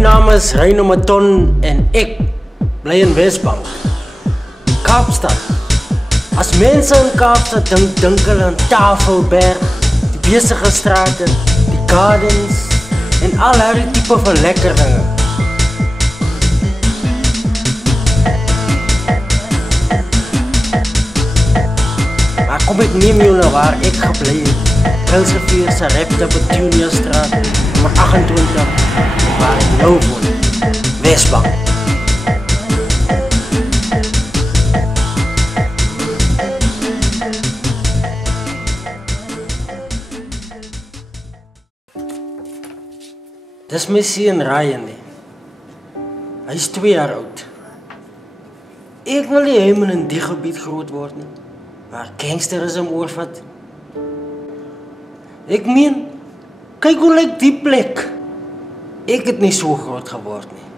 naam is Reino Maton en ek bly in Wesbank, Kaapstad. As mense in Kaapstad dink hulle aan Tafelberg, die besige strate, die gardens en al die tipe van lekker dinge. Maar kom ek neem jou na waar ek gebly het. Pilsrivier se Repta Petunia straat, nummer 28, waar ek nou woon, Wesbank. Dis my seun Ryan nie. Hy is 2 jaar oud. Ek wil nie hy moet in die gebied groot word nie, waar gangsterisme oorvat. Ek meen, kyk hoe lyk die plek. Ek het nie so groot geword nie.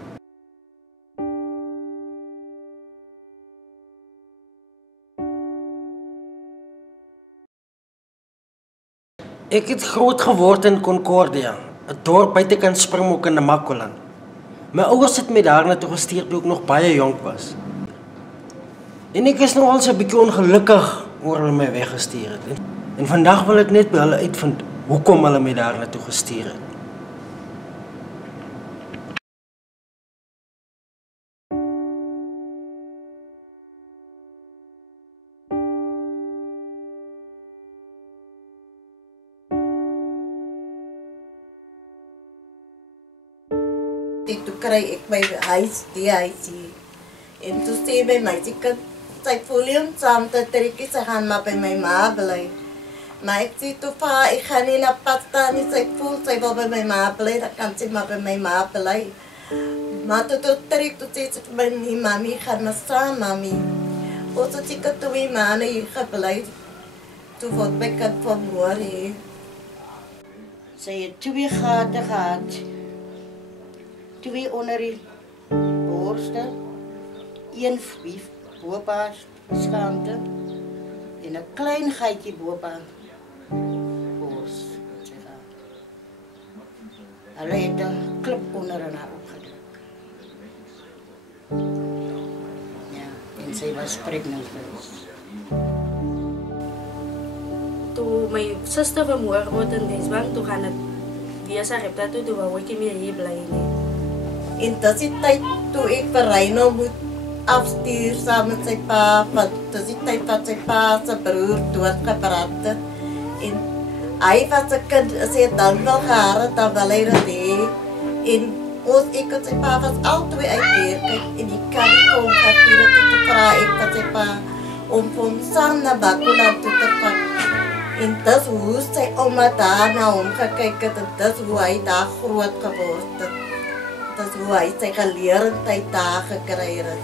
Ek het groot geword in Concordia, 'n dorp buitekant Springbok in Namakoland. My ouers het my daarna toe gestuur toe ek nog baie jonk was. En ek is nogal so 'n bietjie ongelukkig oor hulle my weggestuur het. En vandag wil ek net by hulle uitvind hoekom hulle my daarna toe gestuur het. Toe kry ek my huis, die huisie. En toe sê my meisie, sy voel nie om saam te trek, sy gaan maar by my ma bly. Maar ek sê toe pa, ek gaan nie na pad staan nie, sy voel, sy wil by my ma bly, dan kan sy maar by my ma bly. Maar toe trek, toe sê sy vir my, nee mami, gaan maar saam mami. Ons het seker 2 maande hier gebly, toe word my kind vermoor hier. Sy het 2 gate gehad. 2 onder die borste, 1 bopa's skaamte en 'n klein gaatjie bopa bors. Hulle het 'n klip onder haar opgedruk. Ja, en sy was pregnant. Toe my suster vermoor word in Wesbank, toe gaan ek via sy Repta toe wou ek nie meer hier bly nie. En dis die tyd toe ek vir Reino moet afstuur saam met sy pa, want dis die tyd wat sy pa se broer doodgebrand het. En hy was 'n kind, as hy dan wel gehad het, dan wil hy dit hê. En ek en sy pa was albei uit hier, kyk, en die kan kom hier toe vra ek dat sy pa om hom saam na Bakuland toe te vat. En dis hoe sy ouma daar na hom gekyk het, en dis hoe hy daar groot geword het. Dis hoe hy sy geleerdheid daar gekry het.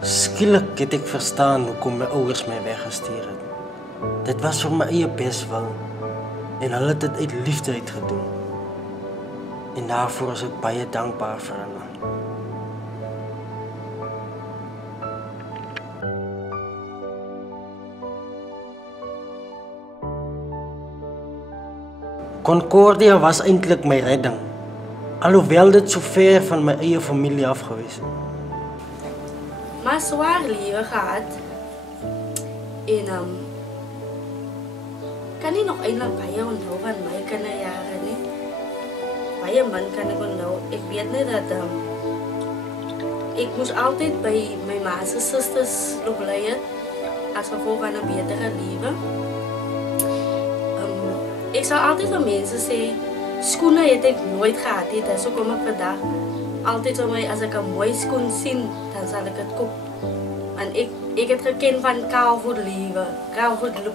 Skielik het ek verstaan hoekom my ouers my weggestuur het. Dit was vir my eie beswil en hulle het dit uit liefde uitgedoen. En daarvoor is ek baie dankbaar vir hulle. Concordia was eintlik my redding, alhoewel dit so ver van my eie familie af gewees het. Maar zwaar leven gehad. En kan nie nog eintlik baie onthou van my kinderjare nie. Baie min kan ek onthou. Ek weet net dat ek moes altyd by my ma se susters loop bly het as gevolg van 'n betere lewe. Ek sal altyd vir mense sê, skoene het ek nooit gehad nie, dis hoekom ek vandag altyd vir my, as ek 'n mooi skoen sien, dan sal ek dit koop. Want ek het geken van kaalvoet lewe, kaalvoet loop.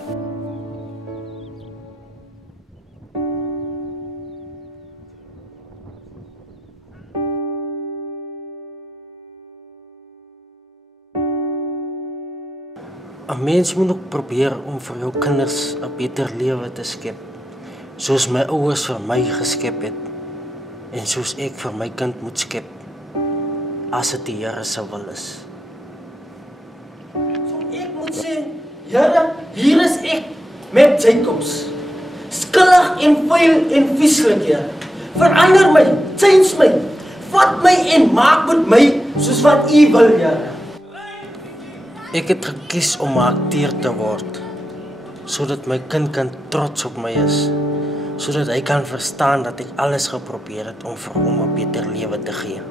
Een mens moet ook probeer om vir jou kinders 'n beter lewe te skep, soos my ouers vir my geskep het, en soos ek vir my kind moet skep, as dit die Here se wil is. So ek moet sê, Here, hier is ek met Jacobs, skuldig en vuil en vieslik, Here. Verander my, change my. Vat my en maak met my soos wat u wil, Here. Ek het gekies om 'n akteur te word, sodat my kind kan trots op my is, sodat hy kan verstaan dat ek alles geprobeer het om vir hom 'n beter lewe te gee.